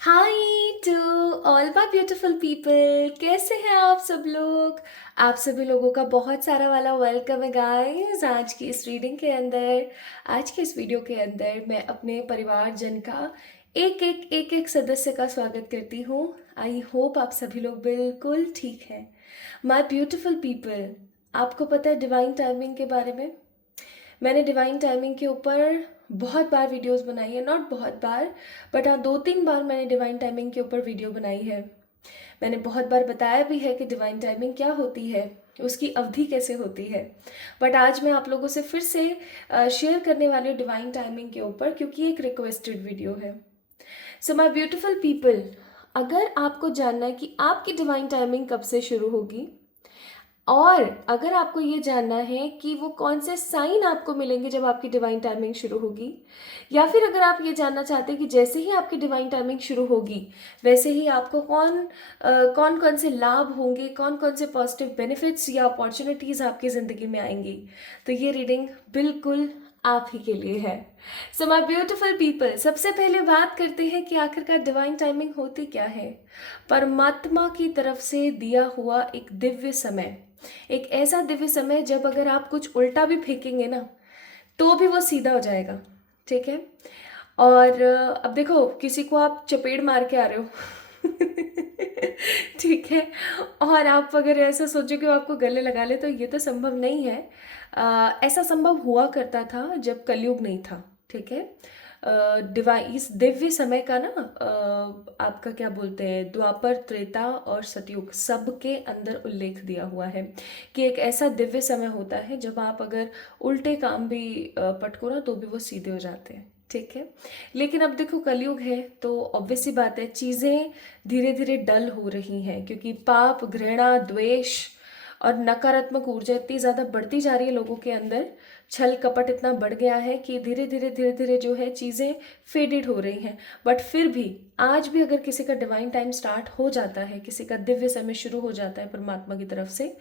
Hi to all my beautiful people, कैसे हैं आप सब लोग। आप सभी लोगों का बहुत सारा वाला वेलकम है गाइस। आज की इस रीडिंग के अंदर, आज के इस वीडियो के अंदर मैं अपने परिवारजन का एक एक सदस्य का स्वागत करती हूँ। आई होप आप सभी लोग बिल्कुल ठीक हैं। माय ब्यूटीफुल पीपल, आपको पता है डिवाइन टाइमिंग के बारे में। मैंने डिवाइन टाइमिंग के ऊपर बहुत बार वीडियोस बनाई है, नॉट बहुत बार बट हाँ 2-3 बार मैंने डिवाइन टाइमिंग के ऊपर वीडियो बनाई है। मैंने बहुत बार बताया भी है कि डिवाइन टाइमिंग क्या होती है, उसकी अवधि कैसे होती है। बट आज मैं आप लोगों से फिर से शेयर करने वाली हूँ डिवाइन टाइमिंग के ऊपर, क्योंकि एक रिक्वेस्टेड वीडियो है। सो माय ब्यूटीफुल पीपल, अगर आपको जानना है कि आपकी डिवाइन टाइमिंग कब से शुरू होगी, और अगर आपको ये जानना है कि वो कौन से साइन आपको मिलेंगे जब आपकी डिवाइन टाइमिंग शुरू होगी, या फिर अगर आप ये जानना चाहते हैं कि जैसे ही आपकी डिवाइन टाइमिंग शुरू होगी वैसे ही आपको कौन कौन से लाभ होंगे, कौन कौन से पॉजिटिव बेनिफिट्स या अपॉर्चुनिटीज़ आपकी ज़िंदगी में आएंगी, तो ये रीडिंग बिल्कुल आप ही के लिए है। सो माय ब्यूटीफुल पीपल, सबसे पहले बात करते हैं कि आखिरकार डिवाइन टाइमिंग होती क्या है। परमात्मा की तरफ से दिया हुआ एक दिव्य समय, एक ऐसा दिव्य समय जब अगर आप कुछ उल्टा भी फेंकेंगे ना तो भी वो सीधा हो जाएगा। ठीक है। और अब देखो, किसी को आप चपेट मार के आ रहे हो ठीक है, और आप अगर ऐसा सोचो कि वो आपको गले लगा ले, तो ये तो संभव नहीं है। ऐसा संभव हुआ करता था जब कलयुग नहीं था। ठीक है। डिवाइन इस दिव्य समय का ना, आपका क्या बोलते हैं, द्वापर, त्रेता और सतयुग सबके अंदर उल्लेख दिया हुआ है कि एक ऐसा दिव्य समय होता है जब आप अगर उल्टे काम भी पटको ना तो भी वो सीधे हो जाते हैं। ठीक है। लेकिन अब देखो कलयुग है तो ऑब्वियस सी बात है, चीज़ें धीरे धीरे डल हो रही हैं, क्योंकि पाप, घृणा, द्वेष और नकारात्मक ऊर्जा इतनी ज़्यादा बढ़ती जा रही है लोगों के अंदर। छल कपट इतना बढ़ गया है कि धीरे धीरे जो है चीज़ें फेडेड हो रही हैं। बट फिर भी आज भी अगर किसी का डिवाइन टाइम स्टार्ट हो जाता है, किसी का दिव्य समय शुरू हो जाता है परमात्मा की तरफ से,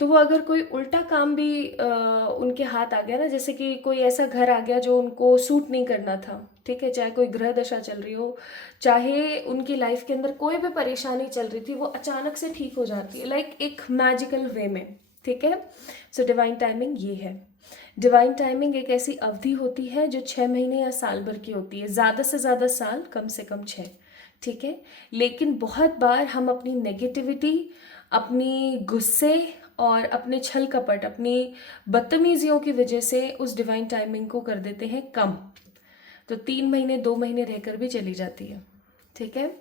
तो वो अगर कोई उल्टा काम भी उनके हाथ आ गया ना, जैसे कि कोई ऐसा घर आ गया जो उनको सूट नहीं करना था, ठीक है, चाहे कोई ग्रह दशा चल रही हो, चाहे उनकी लाइफ के अंदर कोई भी परेशानी चल रही थी, वो अचानक से ठीक हो जाती है, लाइक एक मैजिकल वे में। ठीक है। सो डिवाइन टाइमिंग ये है। डिवाइन टाइमिंग एक ऐसी अवधि होती है जो 6 महीने या साल भर की होती है, ज़्यादा से ज़्यादा साल, कम से कम 6। ठीक है। लेकिन बहुत बार हम अपनी नेगेटिविटी, अपनी गुस्से और अपने छल कपट, अपनी बदतमीजियों की वजह से उस डिवाइन टाइमिंग को कर देते हैं कम। तो 3 महीने, 2 महीने रहकर भी चली जाती है। ठीक है।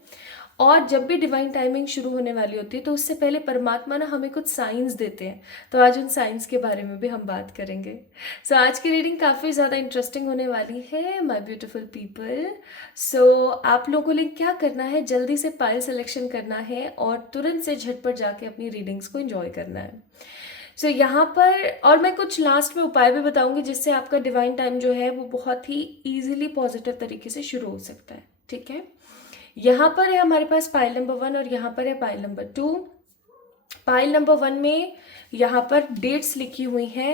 और जब भी डिवाइन टाइमिंग शुरू होने वाली होती है तो उससे पहले परमात्मा ना हमें कुछ साइंस देते हैं। तो आज उन साइंस के बारे में भी हम बात करेंगे। सो आज की रीडिंग काफ़ी ज़्यादा इंटरेस्टिंग होने वाली है माय ब्यूटीफुल पीपल। सो आप लोगों ने क्या करना है, जल्दी से पाइल सिलेक्शन करना है और तुरंत से झटपट जाके अपनी रीडिंग्स को एंजॉय करना है। सो यहाँ पर, और मैं कुछ लास्ट में उपाय भी बताऊंगी जिससे आपका डिवाइन टाइम जो है वो बहुत ही इजीली पॉजिटिव तरीके से शुरू हो सकता है। ठीक है। यहाँ पर है हमारे पास पाइल नंबर 1 और यहाँ पर है पाइल नंबर 2। पाइल नंबर 1 में यहाँ पर डेट्स लिखी हुई हैं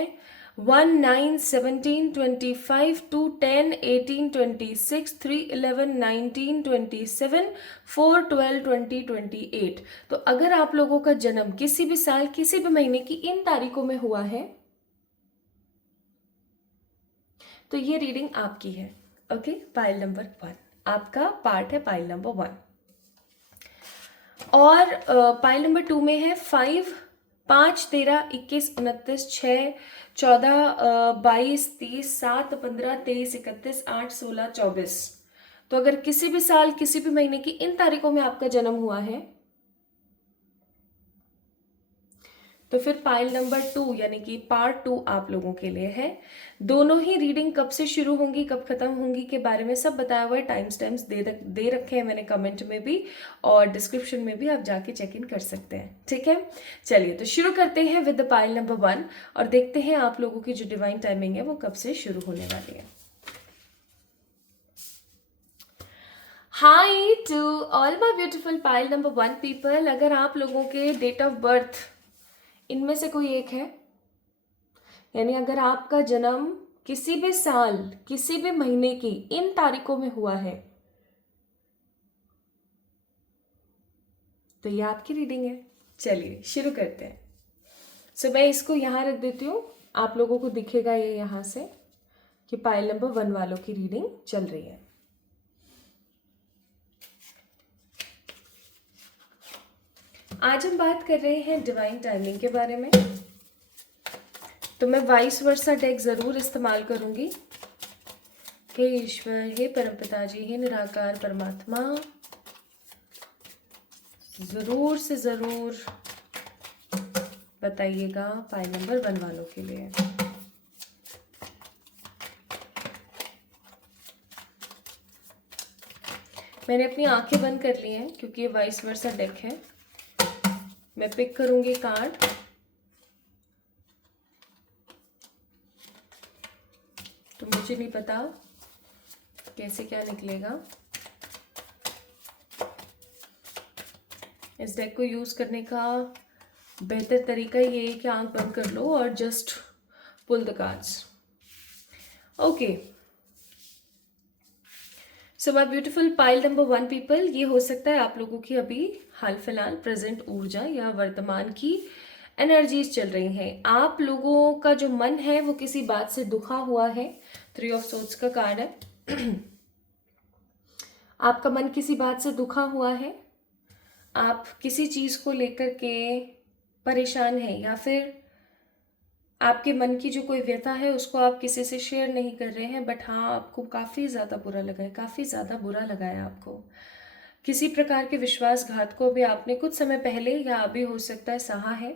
1, 9, 17, 25, 2, 10, 18, 26, 3, 11, 19, 27, 4, 12, 20, 28। तो अगर आप लोगों का जन्म किसी भी साल, किसी भी महीने की इन तारीखों में हुआ है तो ये रीडिंग आपकी है। ओके। पाइल नंबर 1 आपका पार्ट है, पाइल नंबर 1। और पाइल नंबर 2 में है 5, 5, 13, 21, 29, 6, 14, 22, 30, 7, 15, 23, 31, 8, 16, 24। तो अगर किसी भी साल, किसी भी महीने की इन तारीखों में आपका जन्म हुआ है तो फिर पाइल नंबर 2 यानी कि पार्ट 2 आप लोगों के लिए है। दोनों ही रीडिंग कब से शुरू होंगी, कब खत्म होंगी के बारे में सब बताया हुआ है, टाइम स्टैम्प्स दे रखे हैं मैंने कमेंट में भी और डिस्क्रिप्शन में भी, आप जाके चेक इन कर सकते हैं। ठीक है। चलिए तो शुरू करते हैं विद द पाइल नंबर 1 और देखते हैं आप लोगों की जो डिवाइन टाइमिंग है वो कब से शुरू होने वाली है। Hi to all my beautiful pile number 1 people, अगर आप लोगों के डेट ऑफ बर्थ इनमें से कोई एक है, यानी अगर आपका जन्म किसी भी साल, किसी भी महीने की इन तारीखों में हुआ है तो ये आपकी रीडिंग है। चलिए शुरू करते हैं। सो मैं इसको यहाँ रख देती हूँ, आप लोगों को दिखेगा ये यहाँ से कि पाइल नंबर 1 वालों की रीडिंग चल रही है। आज हम बात कर रहे हैं डिवाइन टाइमिंग के बारे में। तो मैं वाइस वर्सा डेक ज़रूर इस्तेमाल करूँगी। हे ईश्वर, हे परमपिता जी, हे निराकार परमात्मा, ज़रूर से ज़रूर बताइएगा पाइल नंबर 1 वालों के लिए। मैंने अपनी आंखें बंद कर ली हैं क्योंकि ये वाइस वर्सा डेक है। मैं पिक करूंगी कार्ड। तो मुझे नहीं पता कैसे क्या निकलेगा। इस डेक को यूज़ करने का बेहतर तरीका ये है कि आंख बंद कर लो और just pull the cards. Okay, so my beautiful pile number 1 people, ये हो सकता है आप लोगों की अभी हाल फिलहाल प्रेजेंट ऊर्जा या वर्तमान की एनर्जीज चल रही हैं। आप लोगों का जो मन है वो किसी बात से दुखा हुआ है। 3 ऑफ सोर्ड्स का कार्ड है। आपका मन किसी बात से दुखा हुआ है, आप किसी चीज़ को लेकर के परेशान हैं, या फिर आपके मन की जो कोई व्यथा है उसको आप किसी से शेयर नहीं कर रहे हैं, बट हाँ आपको काफ़ी ज़्यादा बुरा लगा है, काफ़ी ज़्यादा बुरा लगा है आपको। किसी प्रकार के विश्वासघात को अभी आपने कुछ समय पहले या अभी हो सकता है सहा है।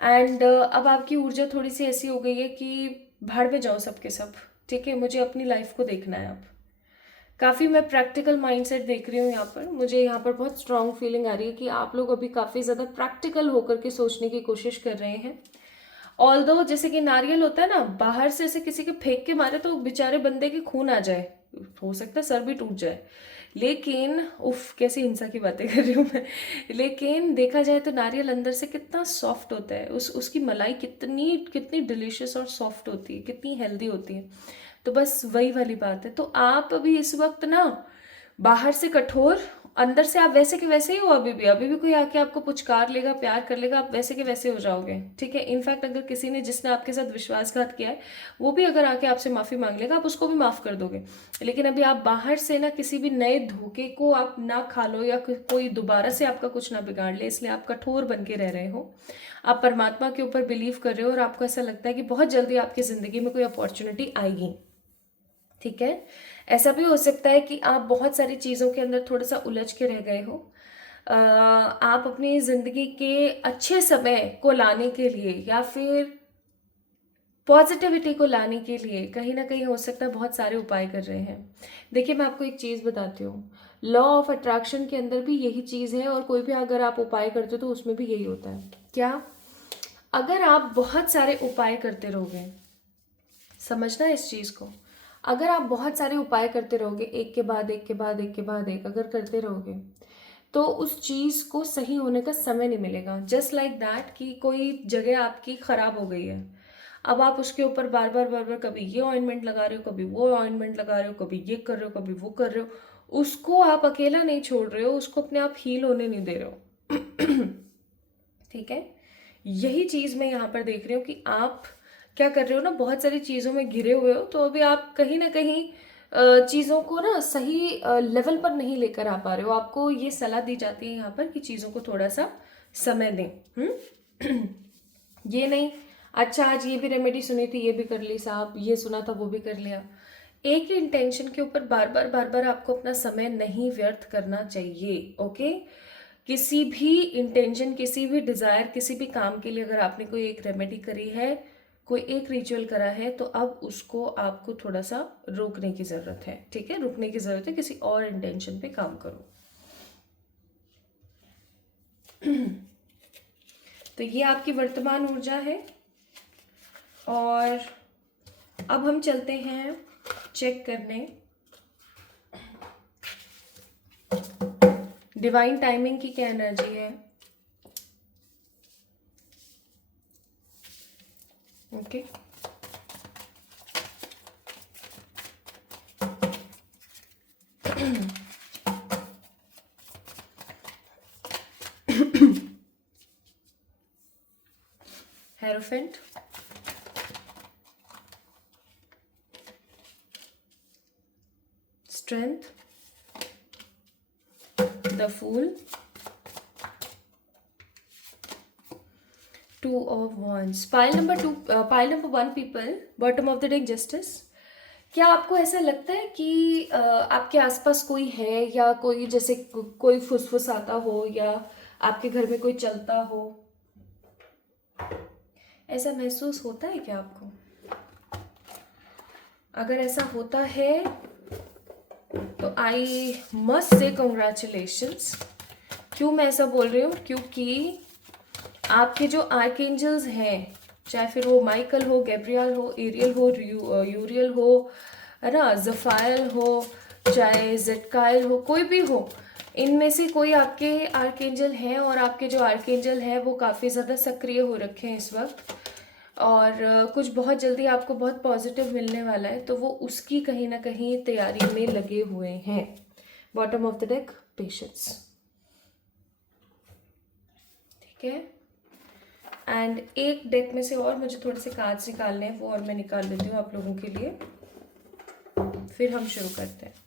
एंड अब आपकी ऊर्जा थोड़ी सी ऐसी हो गई है कि भाड़ में जाओ सबके सब, ठीक है, मुझे अपनी लाइफ को देखना है अब। काफ़ी मैं प्रैक्टिकल माइंडसेट देख रही हूँ यहाँ पर। मुझे यहाँ पर बहुत स्ट्रांग फीलिंग आ रही है कि आप लोग अभी काफ़ी ज़्यादा प्रैक्टिकल होकर के सोचने की कोशिश कर रहे हैं। ऑल्दो जैसे कि नारियल होता है ना, बाहर से ऐसे किसी के फेंक के मारे तो बेचारे बंदे के खून आ जाए, हो सकता है सर भी टूट जाए, लेकिन उफ कैसी हिंसा की बातें कर रही हूँ मैं। लेकिन देखा जाए तो नारियल अंदर से कितना सॉफ्ट होता है, उसकी मलाई कितनी कितनी डिलीशियस और सॉफ्ट होती है, कितनी हेल्दी होती है। तो बस वही वाली बात है। तो आप अभी इस वक्त ना बाहर से कठोर, अंदर से आप वैसे के वैसे ही हो। अभी भी कोई आके आपको पुचकार लेगा, प्यार कर लेगा, आप वैसे के वैसे हो जाओगे, ठीक है। इनफैक्ट अगर किसी ने जिसने आपके साथ विश्वासघात किया है वो भी अगर आके आपसे माफ़ी मांग लेगा, आप उसको भी माफ़ कर दोगे। लेकिन अभी आप बाहर से ना किसी भी नए धोखे को आप ना खा लो या कोई दोबारा से आपका कुछ ना बिगाड़ ले, इसलिए आप कठोर बन के रह रहे हो। आप परमात्मा के ऊपर बिलीव कर रहे हो और आपको ऐसा लगता है कि बहुत जल्दी आपकी ज़िंदगी में कोई अपॉर्चुनिटी आएगी, ठीक है। ऐसा भी हो सकता है कि आप बहुत सारी चीज़ों के अंदर थोड़ा सा उलझ के रह गए हो। आप अपनी ज़िंदगी के अच्छे समय को लाने के लिए या फिर पॉजिटिविटी को लाने के लिए कहीं ना कहीं हो सकता है बहुत सारे उपाय कर रहे हैं। देखिए मैं आपको एक चीज़ बताती हूँ, लॉ ऑफ अट्रैक्शन के अंदर भी यही चीज़ है और कोई भी अगर आप उपाय करते हो तो उसमें भी यही होता है। क्या? अगर आप बहुत सारे उपाय करते रहोगे, समझना इस चीज़ को, अगर आप बहुत सारे उपाय करते रहोगे, एक के बाद एक के बाद एक के बाद एक अगर करते रहोगे, तो उस चीज़ को सही होने का समय नहीं मिलेगा। जस्ट लाइक दैट कि कोई जगह आपकी ख़राब हो गई है, अब आप उसके ऊपर बार बार कभी ये ऑइंटमेंट लगा रहे हो, कभी वो ऑइंटमेंट लगा रहे हो, कभी ये कर रहे हो, कभी वो कर रहे हो, उसको आप अकेला नहीं छोड़ रहे हो, उसको अपने आप हील होने नहीं दे रहे हो। ठीक है, यही चीज़ मैं यहाँ पर देख रही हूँ कि आप क्या कर रहे हो ना, बहुत सारी चीज़ों में घिरे हुए हो। तो अभी आप कहीं ना कहीं चीज़ों को ना सही लेवल पर नहीं लेकर आ पा रहे हो। आपको ये सलाह दी जाती है यहाँ पर कि चीज़ों को थोड़ा सा समय दें। ये नहीं अच्छा आज ये भी रेमेडी सुनी थी, ये भी कर ली साहब, ये सुना था वो भी कर लिया। एक ही इंटेंशन के ऊपर बार बार आपको अपना समय नहीं व्यर्थ करना चाहिए। ओके, किसी भी इंटेंशन, किसी भी डिज़ायर, किसी भी काम के लिए अगर आपने कोई एक रेमेडी करी है, कोई एक रिचुअल करा है, तो अब उसको आपको थोड़ा सा रोकने की ज़रूरत है, ठीक है, रुकने की ज़रूरत है, किसी और इंटेंशन पे काम करो। तो ये आपकी वर्तमान ऊर्जा है और अब हम चलते हैं चेक करने डिवाइन टाइमिंग की क्या एनर्जी है। Okay, hierophant, strength, the fool, two of wands, pile number 1 people, bottom of the deck justice. क्या आपको ऐसा लगता है कि आपके आसपास कोई है, या कोई जैसे कोई फुसफुसाता हो, या आपके घर में कोई चलता हो? ऐसा महसूस होता है क्या आपको? अगर ऐसा होता है तो आई मस्ट से कंग्रेचुलेशंस। क्यों मैं ऐसा बोल रही हूँ? क्योंकि आपके जो आर्कएंजल्स हैं, चाहे फिर वो माइकल हो, गैब्रियल हो, एरियल हो, यूरियल हो, है ना, जफायल हो, चाहे जेडकाइल हो, कोई भी हो, इनमें से कोई आपके आर्कएंजल हैं, और आपके जो आर्कएंजल हैं वो काफ़ी ज़्यादा सक्रिय हो रखे हैं इस वक्त, और कुछ बहुत जल्दी आपको बहुत पॉजिटिव मिलने वाला है, तो वो उसकी कहीं ना कहीं तैयारी में लगे हुए हैं। Bottom of the deck patience, ठीक है। एंड एक डेक में से और मुझे थोड़े से कार्ड्स निकालने हैं, वो और मैं निकाल लेती हूँ आप लोगों के लिए, फिर हम शुरू करते हैं।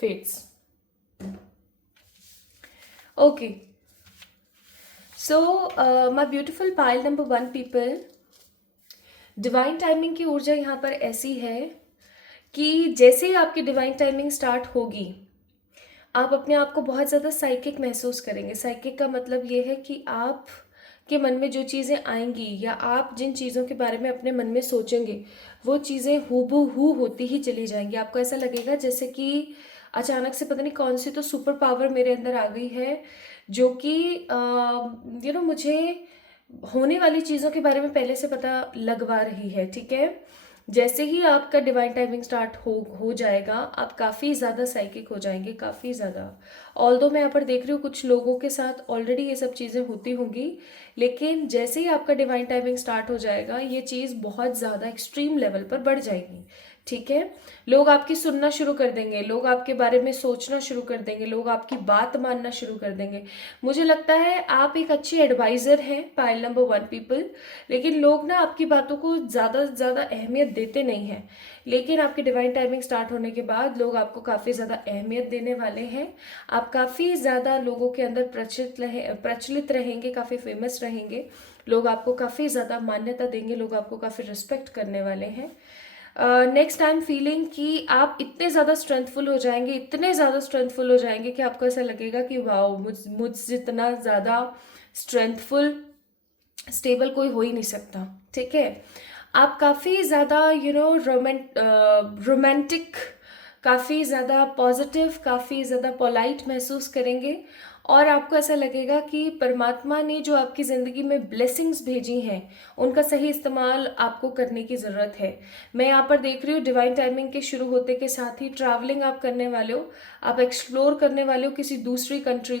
Fates. Okay. So, my beautiful pile number 1 people, divine timing की ऊर्जा यहाँ पर ऐसी है कि जैसे ही आपकी डिवाइन टाइमिंग स्टार्ट होगी, आप अपने आप को बहुत ज़्यादा साइकिक महसूस करेंगे। साइकिक का मतलब ये है कि आप के मन में जो चीज़ें आएंगी, या आप जिन चीज़ों के बारे में अपने मन में सोचेंगे, वो चीज़ें हूबहू होती ही चली जाएंगी। आपको ऐसा लगेगा जैसे कि अचानक से पता नहीं कौन सी तो सुपर पावर मेरे अंदर आ गई है, जो कि मुझे होने वाली चीज़ों के बारे में पहले से पता लगवा रही है, ठीक है। जैसे ही आपका डिवाइन टाइमिंग स्टार्ट हो जाएगा, आप काफ़ी ज़्यादा साइकिक हो जाएंगे, काफ़ी ज़्यादा। ऑल्दो मैं यहाँ पर देख रही हूँ कुछ लोगों के साथ ऑलरेडी ये सब चीज़ें होती होंगी, लेकिन जैसे ही आपका डिवाइन टाइमिंग स्टार्ट हो जाएगा, ये चीज़ बहुत ज़्यादा एक्सट्रीम लेवल पर बढ़ जाएगी, ठीक है। लोग आपकी सुनना शुरू कर देंगे, लोग आपके बारे में सोचना शुरू कर देंगे, लोग आपकी बात मानना शुरू कर देंगे। मुझे लगता है आप एक अच्छी एडवाइज़र हैं, पाइल नंबर 1 पीपल, लेकिन लोग ना आपकी बातों को ज़्यादा से ज़्यादा अहमियत देते नहीं हैं। लेकिन आपकी डिवाइन टाइमिंग स्टार्ट होने के बाद लोग आपको काफ़ी ज़्यादा अहमियत देने वाले हैं। आप काफ़ी ज़्यादा लोगों के अंदर प्रचलित रहेंगे, काफ़ी फेमस रहेंगे, लोग आपको काफ़ी ज़्यादा मान्यता देंगे, लोग आपको काफ़ी रिस्पेक्ट करने वाले हैं। नेक्स्ट आई एम फीलिंग कि आप इतने ज़्यादा स्ट्रेंथफुल हो जाएंगे, इतने ज़्यादा स्ट्रेंथफुल हो जाएंगे कि आपको ऐसा लगेगा कि वाओ, मुझ जितना ज़्यादा स्ट्रेंथफुल स्टेबल कोई हो ही नहीं सकता, ठीक है। आप काफ़ी ज़्यादा रोमांटिक, काफ़ी ज़्यादा पॉजिटिव, काफ़ी ज़्यादा पोलाइट महसूस करेंगे, और आपको ऐसा लगेगा कि परमात्मा ने जो आपकी ज़िंदगी में ब्लेसिंग्स भेजी हैं, उनका सही इस्तेमाल आपको करने की ज़रूरत है। मैं यहाँ पर देख रही हूँ डिवाइन टाइमिंग के शुरू होते के साथ ही ट्रैवलिंग आप करने वाले हो, आप एक्सप्लोर करने वाले हो किसी दूसरी कंट्री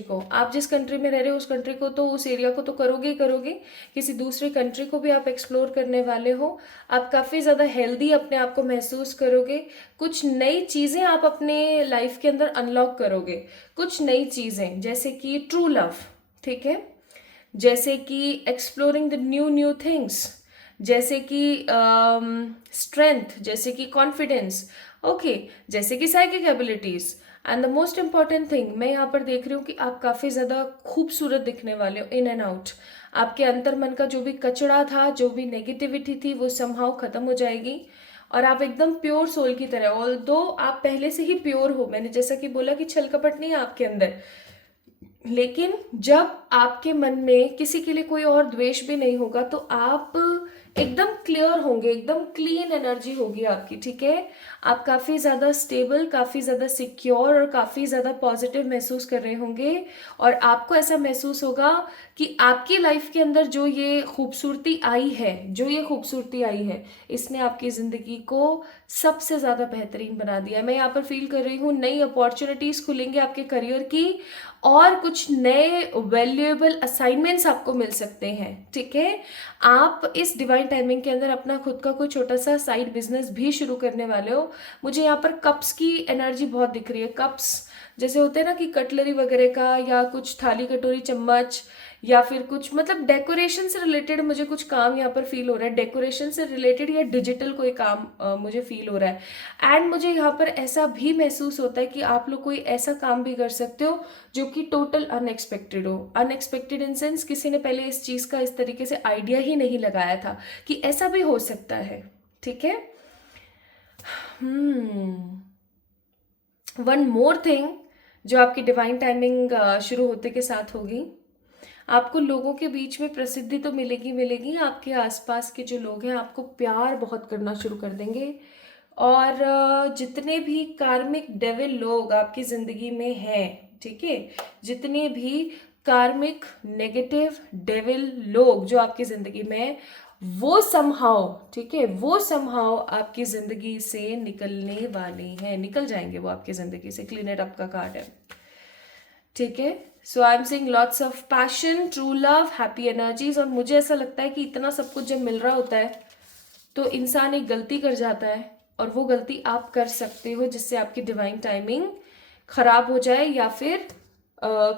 को, आप जिस कंट्री में रह रहे हो उस कंट्री को तो, उस एरिया को तो करोगे ही करोगे, किसी दूसरी कंट्री को भी आप एक्सप्लोर करने वाले हो। आप काफ़ी ज़्यादा हेल्दी अपने आप को महसूस करोगे, कुछ नई चीज़ें आप अपने लाइफ के अंदर अनलॉक करोगे, कुछ नई चीज़ें, जैसे कि ट्रू लव, ठीक है, जैसे कि एक्सप्लोरिंग द न्यू थिंग्स, जैसे कि स्ट्रेंथ, जैसे कि कॉन्फिडेंस, ओके, जैसे कि psychic abilities. And the most important thing मैं यहाँ पर देख रही हूँ कि आप काफ़ी ज़्यादा खूबसूरत दिखने वाले हो, इन एंड आउट। आपके अंतर मन का जो भी कचरा था, जो भी नेगेटिविटी थी, वो समहाउ ख़त्म हो जाएगी, और आप एकदम प्योर सोल की तरह, ऑल्दो आप पहले से ही प्योर हो, मैंने जैसा कि बोला कि छल कपट नहीं है आपके अंदर, लेकिन जब आपके मन में किसी के लिए कोई और द्वेष भी नहीं होगा, तो आप एकदम क्लियर होंगे, एकदम क्लीन एनर्जी होगी आपकी, ठीक है। आप काफ़ी ज़्यादा स्टेबल, काफ़ी ज़्यादा सिक्योर और काफ़ी ज़्यादा पॉजिटिव महसूस कर रहे होंगे। और आपको ऐसा महसूस होगा कि आपकी लाइफ के अंदर जो ये खूबसूरती आई है, इसने आपकी ज़िंदगी को सबसे ज़्यादा बेहतरीन बना दिया। मैं यहाँ पर फील कर रही हूँ नई अपॉर्चुनिटीज़ खुलेंगे आपके करियर की, और कुछ नए वैल्यूएबल असाइनमेंट्स आपको मिल सकते हैं। ठीक है, आप इस डिवाइन टाइमिंग के अंदर अपना खुद का कोई छोटा सा साइड बिजनेस भी शुरू करने वाले हो। मुझे यहाँ पर कप्स की एनर्जी बहुत दिख रही है। कप्स जैसे होते हैं ना कि कटलरी वगैरह का, या कुछ थाली कटोरी चम्मच, या फिर कुछ मतलब डेकोरेशन से रिलेटेड मुझे कुछ काम यहाँ पर फील हो रहा है। डेकोरेशन से रिलेटेड या डिजिटल कोई काम मुझे फील हो रहा है। एंड मुझे यहाँ पर ऐसा भी महसूस होता है कि आप लोग कोई ऐसा काम भी कर सकते हो जो कि टोटल अनएक्सपेक्टेड हो। अनएक्सपेक्टेड इन सेंस किसी ने पहले इस चीज़ का इस तरीके से आइडिया ही नहीं लगाया था कि ऐसा भी हो सकता है। ठीक है, वन मोर थिंग जो आपकी डिवाइन टाइमिंग शुरू होते के साथ होगी, आपको लोगों के बीच में प्रसिद्धि तो मिलेगी। आपके आसपास के जो लोग हैं आपको प्यार बहुत करना शुरू कर देंगे। और जितने भी कार्मिक डेविल लोग आपकी ज़िंदगी में हैं, ठीक है, जितने भी कार्मिक नेगेटिव डेविल लोग जो आपकी ज़िंदगी में हैं, वो समहाउ, ठीक है, वो समहाउ आपकी ज़िंदगी से निकलने वाले हैं, निकल जाएंगे वो आपकी ज़िंदगी से। क्लीन इट अप का कार्ड है। ठीक है, so I am seeing lots of passion, true love, happy energies. और मुझे ऐसा लगता है कि इतना सब कुछ जब मिल रहा होता है तो इंसान एक गलती कर जाता है, और वो गलती आप कर सकते हो जिससे आपकी डिवाइन टाइमिंग खराब हो जाए या फिर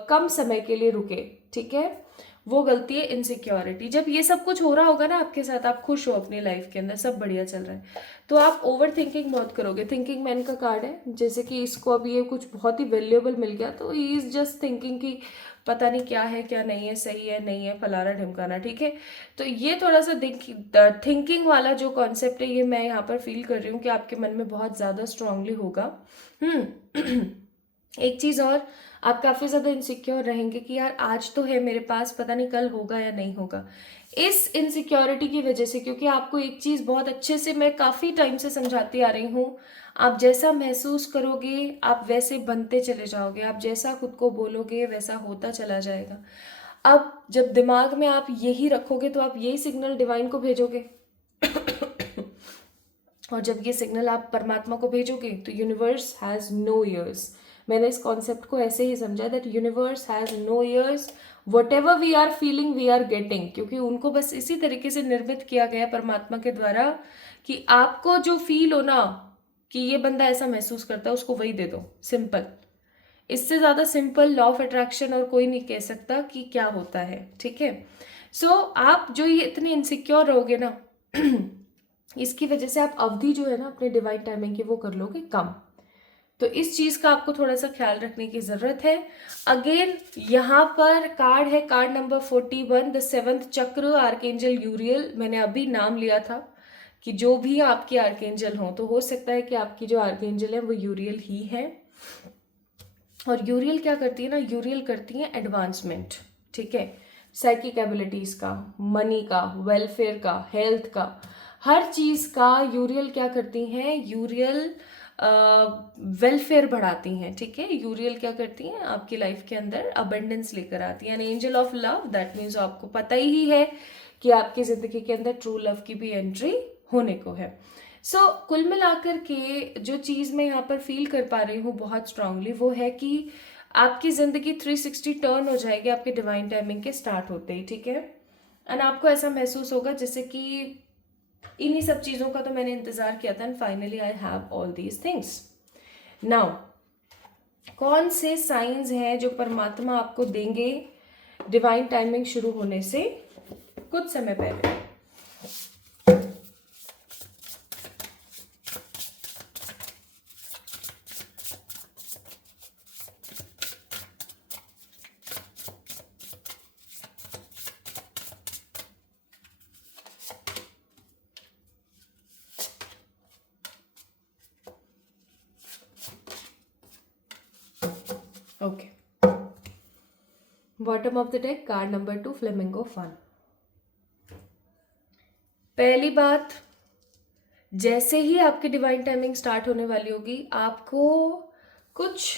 कम समय के लिए रुके। ठीक है, वो गलती है इनसिक्योरिटी। जब ये सब कुछ हो रहा होगा ना आपके साथ, आप खुश हो अपनी लाइफ के अंदर, सब बढ़िया चल रहा है, तो आप ओवर थिंकिंग बहुत करोगे। थिंकिंग मैन का कार्ड है, जैसे कि इसको अभी ये कुछ बहुत ही वैल्यूएबल मिल गया तो ही इज जस्ट थिंकिंग कि पता नहीं क्या है क्या नहीं है, सही है नहीं है, फलाना ढिमकाना। ठीक है, तो ये थोड़ा सा थिंकिंग वाला जो कॉन्सेप्ट है, ये मैं यहाँ पर फील कर रही हूँ कि आपके मन में बहुत ज़्यादा स्ट्रांगली होगा। एक चीज़ और, आप काफ़ी ज़्यादा इनसिक्योर रहेंगे कि यार आज तो है मेरे पास, पता नहीं कल होगा या नहीं होगा। इस इनसिक्योरिटी की वजह से, क्योंकि आपको एक चीज़ बहुत अच्छे से मैं काफ़ी टाइम से समझाती आ रही हूँ, आप जैसा महसूस करोगे आप वैसे बनते चले जाओगे। आप जैसा खुद को बोलोगे वैसा होता चला जाएगा। अब जब दिमाग में आप यही रखोगे तो आप यही सिग्नल डिवाइन को भेजोगे और जब ये सिग्नल आप परमात्मा को भेजोगे तो यूनिवर्स हैज़ नो ईयर्स। मैंने इस कॉन्सेप्ट को ऐसे ही समझा that universe has no ears, whatever we are feeling we are getting, क्योंकि उनको बस इसी तरीके से निर्मित किया गया परमात्मा के द्वारा कि आपको जो फील हो ना कि ये बंदा ऐसा महसूस करता है, उसको वही दे दो। सिंपल, इससे ज़्यादा सिंपल लॉ ऑफ अट्रैक्शन और कोई नहीं कह सकता कि क्या होता है। ठीक है, सो आप जो ये इतने इनसिक्योर रहोगे ना इसकी वजह से आप अवधि जो है ना अपने डिवाइन टाइमिंग की वो कर लोगे कम। तो इस चीज़ का आपको थोड़ा सा ख्याल रखने की ज़रूरत है। अगेन यहाँ पर कार्ड है, कार्ड नंबर 41, द 7th चक्र, आर्कएंजल यूरियल। मैंने अभी नाम लिया था कि जो भी आपके आर्कएंजल हो, तो हो सकता है कि आपकी जो आर्कएंजल है वो यूरियल ही है। और यूरियल क्या करती है ना, यूरियल करती है एडवांसमेंट। ठीक है, साइकिक एबिलिटीज़ का, मनी का, वेलफेयर का, हेल्थ का, हर चीज़ का यूरियल क्या करती हैं, यूरियल वेलफेयर बढ़ाती हैं। ठीक है, यूरियल क्या करती हैं आपकी लाइफ के अंदर अबंडेंस लेकर आती है। An angel of love, that means आपको पता ही है कि आपकी ज़िंदगी के अंदर ट्रू लव की भी एंट्री होने को है। सो कुल मिलाकर के जो चीज़ मैं यहाँ पर फील कर पा रही हूँ बहुत स्ट्रांगली, वो है कि आपकी ज़िंदगी 360 टर्न हो जाएगी आपके डिवाइन टाइमिंग के स्टार्ट होते ही। ठीक है, एंड आपको ऐसा महसूस होगा जैसे कि इन्हीं सब चीज़ों का तो मैंने इंतज़ार किया था, and finally I have all these things now. कौन से साइंस हैं जो परमात्मा आपको देंगे डिवाइन टाइमिंग शुरू होने से कुछ समय पहले? Okay, bottom of the deck, card number 2, flamingo fun. पहली बात, जैसे ही आपकी डिवाइन टाइमिंग स्टार्ट होने वाली होगी, आपको कुछ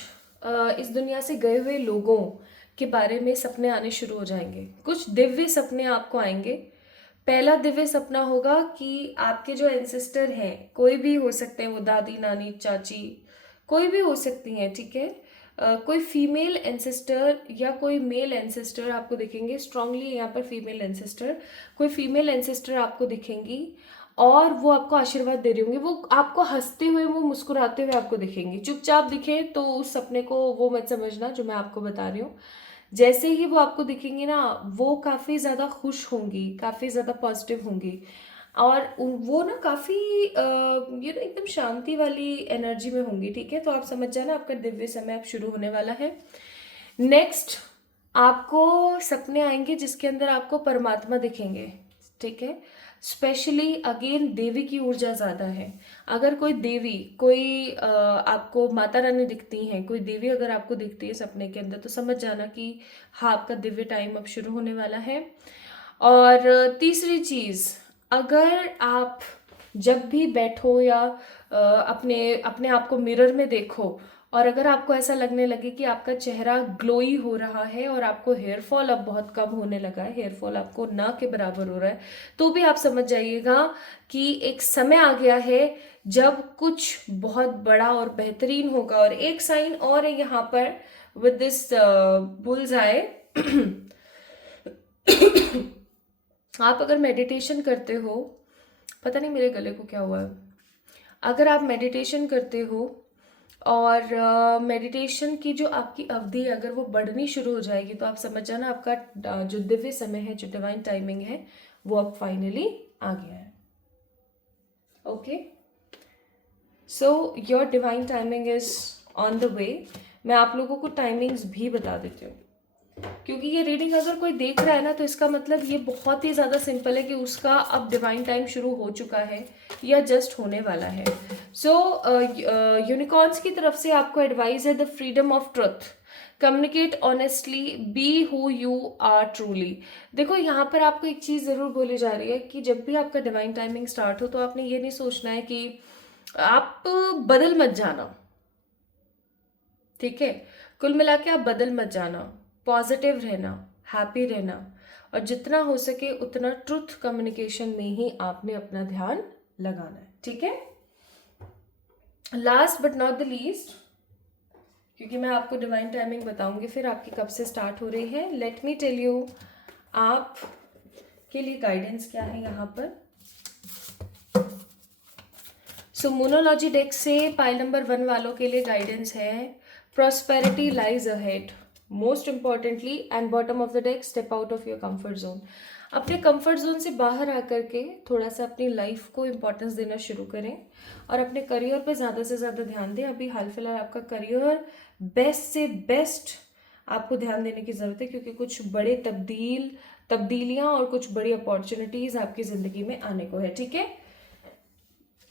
इस दुनिया से गए हुए लोगों के बारे में सपने आने शुरू हो जाएंगे। कुछ दिव्य सपने आपको आएंगे। पहला दिव्य सपना होगा कि आपके जो एंसेस्टर हैं, कोई भी हो सकते हैं, वो दादी, नानी, चाची, कोई भी हो सकती हैं, ठीक है। कोई फीमेल एंसेस्टर या कोई मेल एंसेस्टर आपको दिखेंगे। स्ट्रांगली यहाँ पर फीमेल एंसेस्टर, कोई फीमेल एंसेस्टर आपको दिखेंगी और वो आपको आशीर्वाद दे रही होंगी। वो आपको हंसते हुए, वो मुस्कुराते हुए आपको दिखेंगी। चुपचाप दिखे तो उस सपने को वो मत समझना जो मैं आपको बता रही हूँ। जैसे ही वो आपको दिखेंगी ना, वो काफ़ी ज़्यादा खुश होंगी, काफ़ी ज़्यादा पॉजिटिव होंगी और वो ना काफ़ी एकदम शांति वाली एनर्जी में होंगी, ठीक है। तो आप समझ जाना आपका दिव्य समय अब शुरू होने वाला है। नेक्स्ट, आपको सपने आएंगे जिसके अंदर आपको परमात्मा दिखेंगे, ठीक है। स्पेशली अगेन देवी की ऊर्जा ज़्यादा है। अगर कोई देवी, कोई आपको माता रानी दिखती हैं, कोई देवी अगर आपको दिखती है सपने के अंदर, तो समझ जाना कि हाँ, आपका दिव्य टाइम अब शुरू होने वाला है। और तीसरी चीज़, अगर आप जब भी बैठो या अपने अपने आप को मिरर में देखो और अगर आपको ऐसा लगने लगे कि आपका चेहरा ग्लोई हो रहा है और आपको हेयर फॉल अब बहुत कम होने लगा है, हेयर फॉल आपको ना के बराबर हो रहा है, तो भी आप समझ जाइएगा कि एक समय आ गया है जब कुछ बहुत बड़ा और बेहतरीन होगा। और एक साइन और है यहाँ पर विद दिस बुल्स आई। आप अगर मेडिटेशन करते हो, पता नहीं मेरे गले को क्या हुआ है, अगर आप मेडिटेशन करते हो और मेडिटेशन की जो आपकी अवधि है अगर वो बढ़नी शुरू हो जाएगी, तो आप समझ जाना आपका जो दिव्य समय है, जो डिवाइन टाइमिंग है, वो अब फाइनली आ गया है। Okay, so your divine timing is on the way. मैं आप लोगों को टाइमिंग्स भी बता देती हूँ, क्योंकि ये रीडिंग अगर कोई देख रहा है ना, तो इसका मतलब ये बहुत ही ज़्यादा सिंपल है कि उसका अब डिवाइन टाइम शुरू हो चुका है या जस्ट होने वाला है। सो यूनिकॉर्न्स की तरफ से आपको एडवाइस है the freedom of truth, communicate honestly, be who you are truly. देखो यहाँ पर आपको एक चीज़ ज़रूर बोली जा रही है कि जब भी आपका डिवाइन टाइमिंग स्टार्ट हो तो आपने ये नहीं सोचना है कि आप बदल मत जाना, ठीक है। कुल मिला के आप बदल मत जाना, पॉजिटिव रहना, हैप्पी रहना और जितना हो सके उतना ट्रुथ कम्युनिकेशन में ही आपने अपना ध्यान लगाना है, ठीक है। Last but not the least, क्योंकि मैं आपको डिवाइन टाइमिंग बताऊंगी फिर आपकी कब से स्टार्ट हो रही है, लेट मी टेल यू आप के लिए गाइडेंस क्या है यहाँ पर। सो मोनोलॉजी डेक से पाइल नंबर 1 वालों के लिए गाइडेंस है prosperity lies ahead, most importantly, and bottom of the deck step out of your comfort zone. अपने कंफर्ट जोन से बाहर आकर के थोड़ा सा अपनी लाइफ को इम्पोर्टेंस देना शुरू करें और अपने करियर पे ज़्यादा से ज़्यादा ध्यान दें। अभी हाल फिलहाल आपका करियर बेस्ट से बेस्ट आपको ध्यान देने की ज़रूरत है, क्योंकि कुछ बड़े तब्दीलियाँ और कुछ बड़ी अपॉर्चुनिटीज़ आपकी ज़िंदगी में आने को है, ठीक है।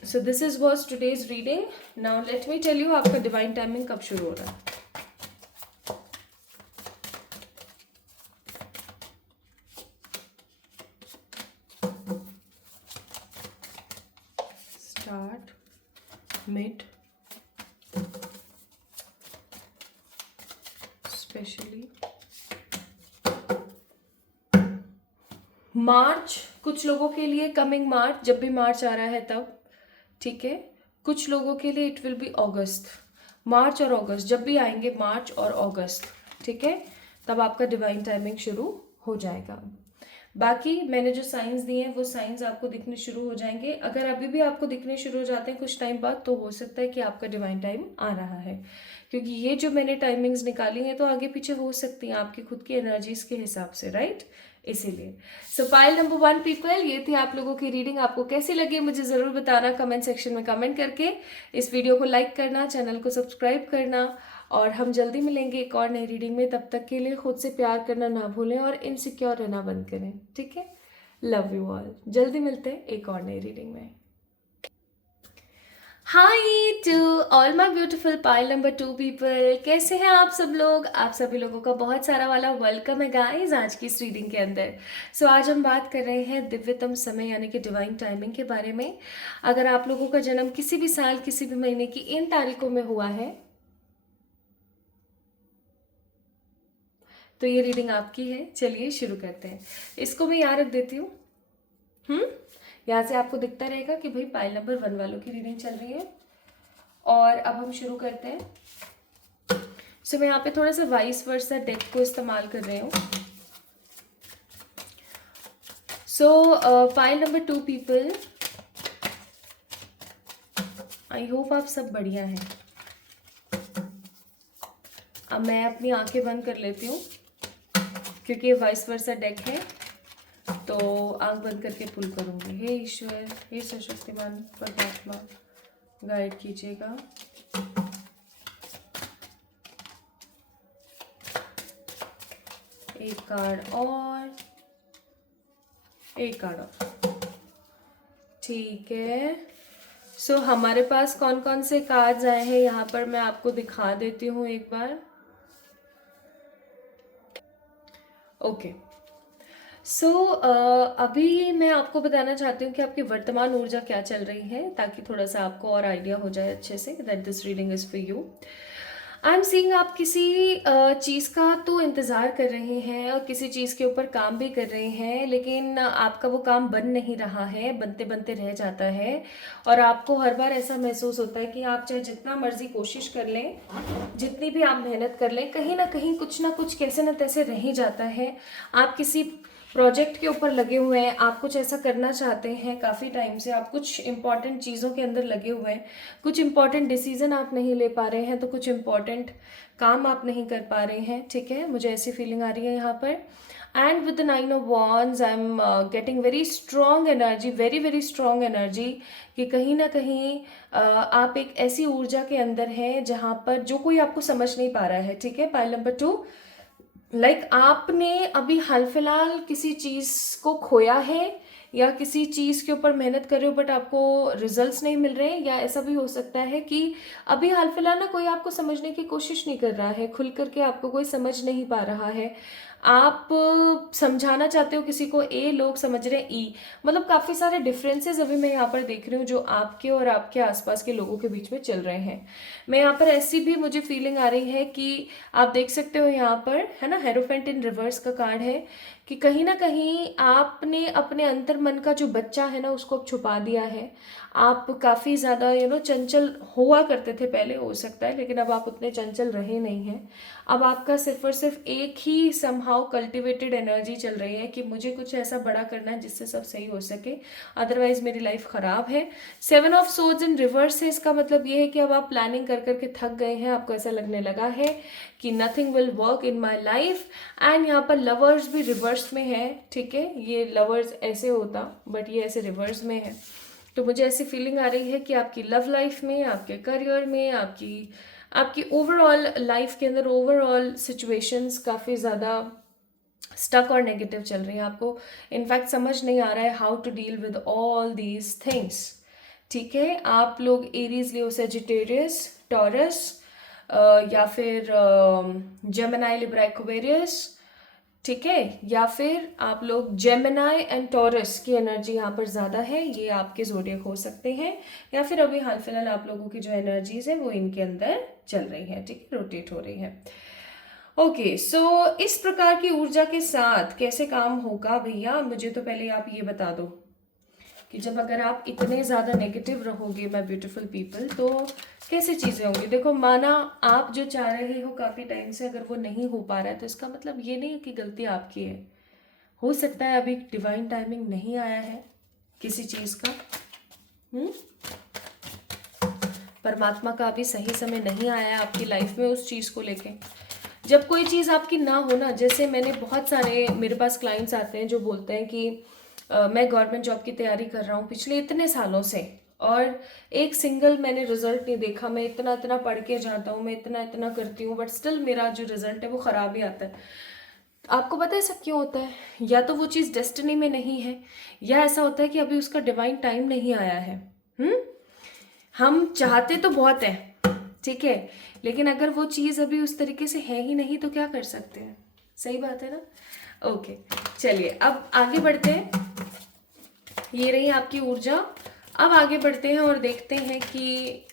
So this is was today's reading. Now let me tell you आपका डिवाइन टाइमिंग कब शुरू हो रहा है। स्टार्ट, मिड, स्पेशली मार्च, कुछ लोगों के लिए कमिंग मार्च, जब भी मार्च आ रहा है तब, ठीक है। कुछ लोगों के लिए इट विल बी अगस्त, मार्च और अगस्त जब भी आएंगे, मार्च और अगस्त, ठीक है, तब आपका डिवाइन टाइमिंग शुरू हो जाएगा। बाकी मैंने जो साइंस दिए हैं वो साइंस आपको दिखने शुरू हो जाएंगे। अगर अभी भी आपको दिखने शुरू हो जाते हैं कुछ टाइम बाद, तो हो सकता है कि आपका डिवाइन टाइम आ रहा है, क्योंकि ये जो मैंने टाइमिंग्स निकाली हैं तो आगे पीछे हो सकती हैं आपकी खुद की एनर्जीज के हिसाब से, राइट, इसीलिए। सो पाइल नंबर 1 पीपल, ये थी आप लोगों की रीडिंग। आपको कैसी लगी मुझे ज़रूर बताना कमेंट सेक्शन में कमेंट करके। इस वीडियो को लाइक करना, चैनल को सब्सक्राइब करना और हम जल्दी मिलेंगे एक और नई रीडिंग में। तब तक के लिए खुद से प्यार करना ना भूलें और इनसिक्योर रहना बंद करें, ठीक है। लव यू ऑल, जल्दी मिलते हैं एक और नई रीडिंग में। Hi to all my beautiful pile number 2 people, कैसे हैं आप सब लोग। आप सभी लोगों का बहुत सारा वाला वेलकम है गाइस आज की इस रीडिंग के अंदर। आज हम बात कर रहे हैं दिव्यतम समय यानी कि डिवाइन टाइमिंग के बारे में। अगर आप लोगों का जन्म किसी भी साल किसी भी महीने की इन तारीखों में हुआ है तो ये रीडिंग आपकी है। चलिए शुरू करते हैं। इसको मैं यहाँ रख देती हूँ। यहाँ से आपको दिखता रहेगा कि भाई पाइल नंबर 1 वालों की रीडिंग चल रही है। और अब हम शुरू करते हैं। मैं यहाँ पे थोड़ा सा वाइस वर्सा डेक को इस्तेमाल कर रही हूँ। Pile number 2 people, I hope आप सब बढ़िया हैं। अब मैं अपनी आंखें बंद कर लेती हूँ क्योंकि ये वाइस वर्सा डेक है, तो आंख बंद करके पुल करूँगी। हे ईश्वर, हे सशक्तिमान परमात्मा, गाइड कीजिएगा। एक कार्ड और एक कार्ड और, ठीक है। हमारे पास कौन कौन से कार्ड्स आए हैं यहाँ पर मैं आपको दिखा देती हूँ एक बार। ओके। अभी मैं आपको बताना चाहती हूँ कि आपकी वर्तमान ऊर्जा क्या चल रही है, ताकि थोड़ा सा आपको और आइडिया हो जाए अच्छे say that this reading is for you. I am seeing आप किसी चीज़ का तो इंतज़ार कर रहे हैं और किसी चीज़ के ऊपर काम भी कर रहे हैं, लेकिन आपका वो काम बन नहीं रहा है, बनते बनते रह जाता है। और आपको हर बार ऐसा महसूस होता है कि आप चाहे जितना मर्जी कोशिश कर लें, जितनी भी आप मेहनत कर लें, कहीं ना कुछ कैसे न तैसे रह ही जाता है। आप किसी प्रोजेक्ट के ऊपर लगे हुए हैं, आप कुछ ऐसा करना चाहते हैं काफ़ी टाइम से, आप कुछ इंपॉर्टेंट चीज़ों के अंदर लगे हुए हैं, कुछ इंपॉर्टेंट डिसीजन आप नहीं ले पा रहे हैं, तो कुछ इंपॉर्टेंट काम आप नहीं कर पा रहे हैं, ठीक है। मुझे ऐसी फीलिंग आ रही है यहाँ पर। And with the 9 of wands I am getting very strong energy, very very strong energy, कि कहीं ना कहीं आप एक ऐसी ऊर्जा के अंदर हैं जहाँ पर जो कोई आपको समझ नहीं पा रहा है, ठीक है। पाइल नंबर 2, आपने अभी हाल फिलहाल किसी चीज़ को खोया है या किसी चीज़ के ऊपर मेहनत कर रहे हो बट आपको रिजल्ट्स नहीं मिल रहे हैं, या ऐसा भी हो सकता है कि अभी हाल फिलहाल ना कोई आपको समझने की कोशिश नहीं कर रहा है, खुल करके आपको कोई समझ नहीं पा रहा है। आप समझाना चाहते हो किसी को, ए लोग समझ रहे हैं ई, मतलब काफ़ी सारे डिफरेंसेस अभी मैं यहाँ पर देख रही हूँ जो आपके और आपके आसपास के लोगों के बीच में चल रहे हैं। मैं यहाँ पर ऐसी भी मुझे फीलिंग आ रही है कि आप देख सकते हो यहाँ पर है ना, हेरोफेंट इन रिवर्स का कार्ड है, कि कहीं ना कहीं आपने अपने अंतर मन का जो बच्चा है ना उसको अब छुपा दिया है। आप काफ़ी ज़्यादा चंचल हुआ करते थे पहले, हो सकता है, लेकिन अब आप उतने चंचल रहे नहीं हैं। अब आपका सिर्फ और सिर्फ एक ही समहाउ कल्टिवेटेड एनर्जी चल रही है कि मुझे कुछ ऐसा बड़ा करना है जिससे सब सही हो सके, अदरवाइज मेरी लाइफ ख़राब है। 7 ऑफ सोर्ड्स इन रिवर्स है, इसका मतलब ये है कि अब आप प्लानिंग कर करके थक गए हैं, आपको ऐसा लगने लगा है कि nothing will work in my life. And यहाँ पर लवर्स भी रिवर्स में है, ठीक है। ये लवर्स ऐसे होता बट ये ऐसे रिवर्स में है, तो मुझे ऐसी फीलिंग आ रही है कि आपकी लव लाइफ में, आपके करियर में, आपकी आपकी ओवरऑल लाइफ के अंदर ओवरऑल सिचुएशंस काफ़ी ज़्यादा स्टक और नेगेटिव चल रही हैं। आपको इनफैक्ट समझ नहीं आ रहा है how to deal with all these things, ठीक है। आप लोग एरीज, लियो, सेजिटेरियस, टॉरस या फिर जेमिनाई, लिब्रा, एक्वेरियस, ठीक है, या फिर आप लोग जेमिनाई एंड टॉरस की एनर्जी यहाँ पर ज़्यादा है, ये आपके ज़ोडिएक हो सकते हैं, या फिर अभी हाल फिलहाल आप लोगों की जो एनर्जीज है वो इनके अंदर चल रही है, ठीक है, रोटेट हो रही है। ओके, इस प्रकार की ऊर्जा के साथ कैसे काम होगा भैया, मुझे तो पहले आप ये बता दो कि जब अगर आप इतने ज़्यादा नेगेटिव रहोगे माय ब्यूटीफुल पीपल, तो कैसे चीज़ें होंगी। देखो, माना आप जो चाह रहे हो काफ़ी टाइम से अगर वो नहीं हो पा रहा है, तो इसका मतलब ये नहीं है कि गलती आपकी है। हो सकता है अभी डिवाइन टाइमिंग नहीं आया है किसी चीज़ का, परमात्मा का अभी सही समय नहीं आया है आपकी लाइफ में उस चीज़ को लेके। जब कोई चीज़ आपकी ना हो ना, जैसे मैंने बहुत सारे, मेरे पास क्लाइंट्स आते हैं जो बोलते हैं कि मैं गवर्नमेंट जॉब की तैयारी कर रहा हूँ पिछले इतने सालों से और एक सिंगल मैंने रिजल्ट नहीं देखा, मैं इतना इतना पढ़ के जाता हूँ, मैं इतना इतना करती हूँ, बट स्टिल मेरा जो रिजल्ट है वो ख़राब ही आता है। आपको पता है सब क्यों होता है? या तो वो चीज़ डेस्टिनी में नहीं है, या ऐसा होता है कि अभी उसका डिवाइन टाइम नहीं आया है। हम चाहते तो बहुत है, ठीक है, लेकिन अगर वो चीज़ अभी उस तरीके से है ही नहीं तो क्या कर सकते हैं, सही बात है ना। ओके, चलिए अब आगे बढ़ते हैं। ये रही आपकी ऊर्जा। अब आगे बढ़ते हैं और देखते हैं कि